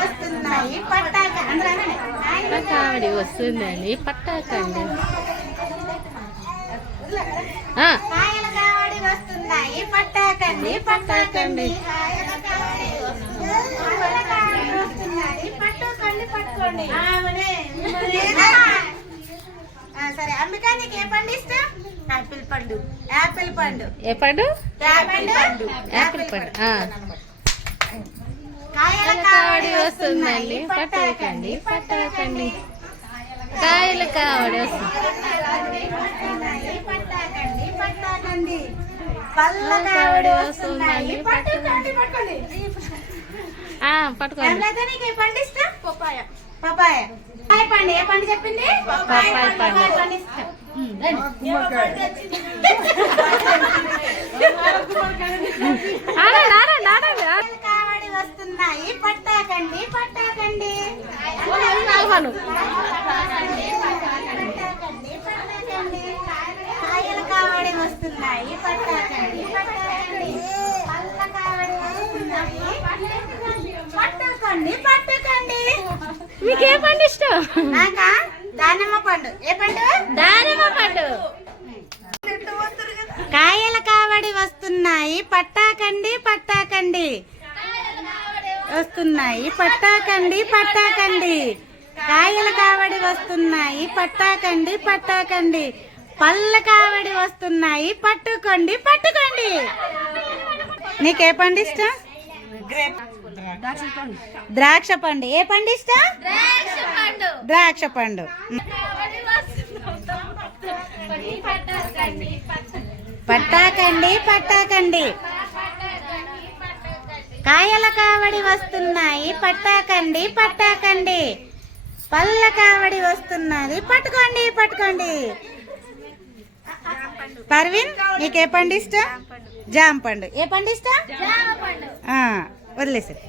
వస్తున్నాయి. పట్టాక అందరూ పట్టా కావడి వస్తుందని పట్టాకండి పట్టాకండి. సరే అంబిక నీకు ఏ పండు ఇష్టం? యాపిల్ పండు. యాపిల్ పండు. ఏ పండు? యాపిల్ పండు. యాపిల్ వస్తుందండి. పట్టాకండి పట్టాకండి కాయలు కావడి వస్తుంది. పళ్ళ వస్తుందండి, పట్టుకోండి. పండు ఇష్టం? పపాయ పపాయ పపాయ పండు ఏ పండు చెప్పింది? పపాయ పండు. పండు ఇష్టం? పట్టాకండి, పట్టాకండి. కాయల కావడి వస్తున్నాయి పట్టాకండి పట్టాకండి. పళ్ళ కావడి వస్తున్నాయి. పట్టుకోండి పట్టుకోండి. మీకు ఏ పండు ఇష్టం? నాకా? దానిమ్మ పండు. ఏ పండు? దానిమ్మ పండు. కాయల కావడి వస్తున్నాయి పట్టాకండి పట్టాకండి. వస్తున్నాయి. పట్టాకండి పట్టాకండి. కాయల కావడి వస్తున్నాయి. పట్టాకండి పట్టాకండి. పళ్ళ కావడి వస్తున్నాయి. పట్టుకోండి పట్టుకోండి. నీకే పండు ఇష్టం? ద్రాక్ష పండు. ఏ పండు ఇష్టం? ద్రాక్ష పండు. పట్టాకండి పట్టాకండి. కాయల కావడి వస్తున్నాయి పట్టాకండి పట్టాకండి. పళ్ళ కావడి వస్తున్నది. పట్టుకోండి పట్టుకోండి. పర్వీన్ నీకు ఏ పండు ఇష్టం జామ పండు. ఏ పండు. ఇష్టం వదిలేసారు